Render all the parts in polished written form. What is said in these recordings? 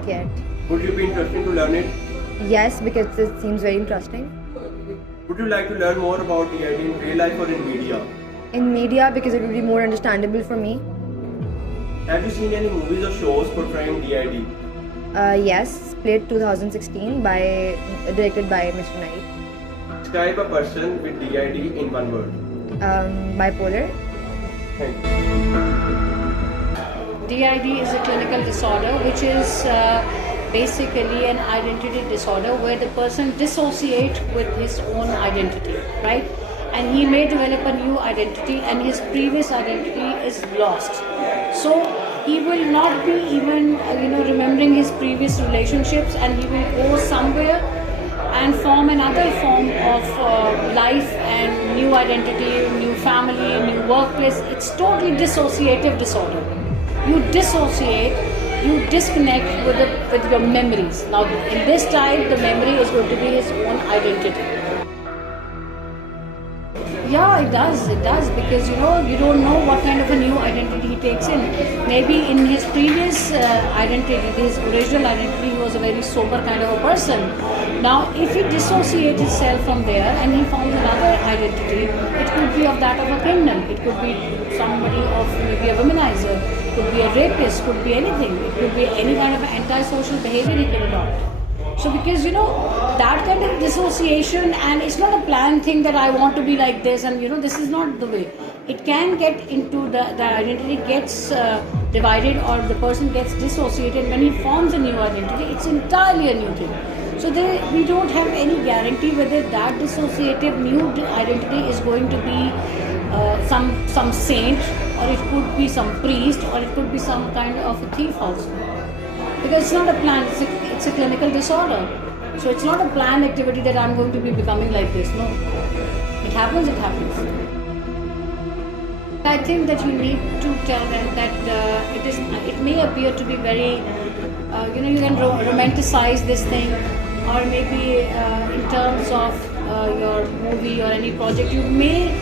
Not yet. Would you be interested to learn it? Yes, because it seems very interesting. Would you like to learn more about DID in real life or in media? In media, because it will be more understandable for me. Have you seen any movies or shows portraying DID? Yes, Split 2016 directed by Mr. Knight. Describe a person with DID in one word. Bipolar. Thank you. DID is a clinical disorder which is basically an identity disorder where the person dissociates with his own identity, right? And he may develop a new identity and his previous identity is lost. So he will not be even remembering his previous relationships, and he will go somewhere and form another form of life and new identity, new family, new workplace. It's totally dissociative disorder. You dissociate, you disconnect with your memories. Now in this type, the memory is going to be his own identity. Yeah, it does because you don't know what kind of a new identity he takes in. Maybe in his previous identity, his original identity, he was a very sober kind of a person. Now if he dissociates himself from there and he forms another identity, it could be of that of a criminal, it could be somebody of maybe a womanizer, it could be a rapist, could be anything, it could be any kind of antisocial behavior he can adopt. So because that kind of dissociation, and it's not a planned thing that I want to be like this and this is not the way. It can get into the identity gets divided, or the person gets dissociated. When he forms a new identity, it's entirely a new thing. So we don't have any guarantee whether that dissociative new identity is going to be some saint, or it could be some priest, or it could be some kind of a thief also. Because it's not a planned, it's a clinical disorder. So it's not a planned activity that I'm going to be becoming like this. No. It happens, it happens. I think that you need to tell them that it may appear to be very, you can romanticize this thing, or maybe in terms of your movie or any project, you may,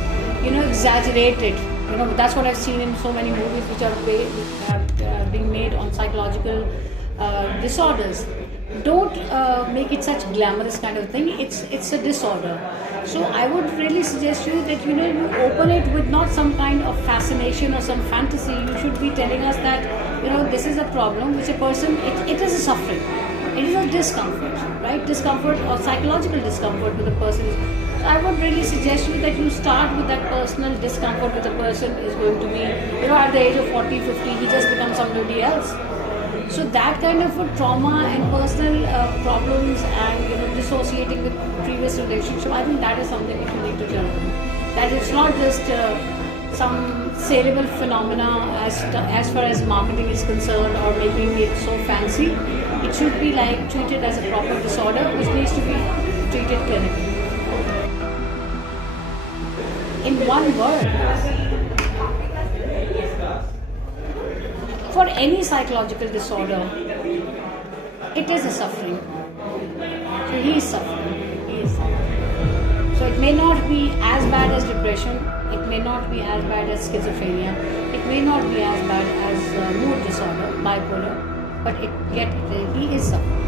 exaggerate it. That's what I've seen in so many movies which are being made on psychological disorders. Don't make it such glamorous kind of thing. It's a disorder. So I would really suggest you that you open it with not some kind of fascination or some fantasy. You should be telling us that this is a problem which a person, it is a suffering, it is a discomfort, right? Discomfort or psychological discomfort with a person. So I would really suggest you that you start with that personal discomfort with a person is going to be, at the age of 40, 50, he just becomes somebody else. So that kind of a trauma and personal problems and dissociating with previous relationship, I think that is something that you need to tell them. That it's not just some saleable phenomena as far as marketing is concerned, or making it so fancy. It should be like treated as a proper disorder which needs to be treated clinically. In one word, for any psychological disorder, it is a suffering. So he is suffering. So it may not be as bad as depression, it may not be as bad as schizophrenia, it may not be as bad as mood disorder, bipolar, but he is suffering.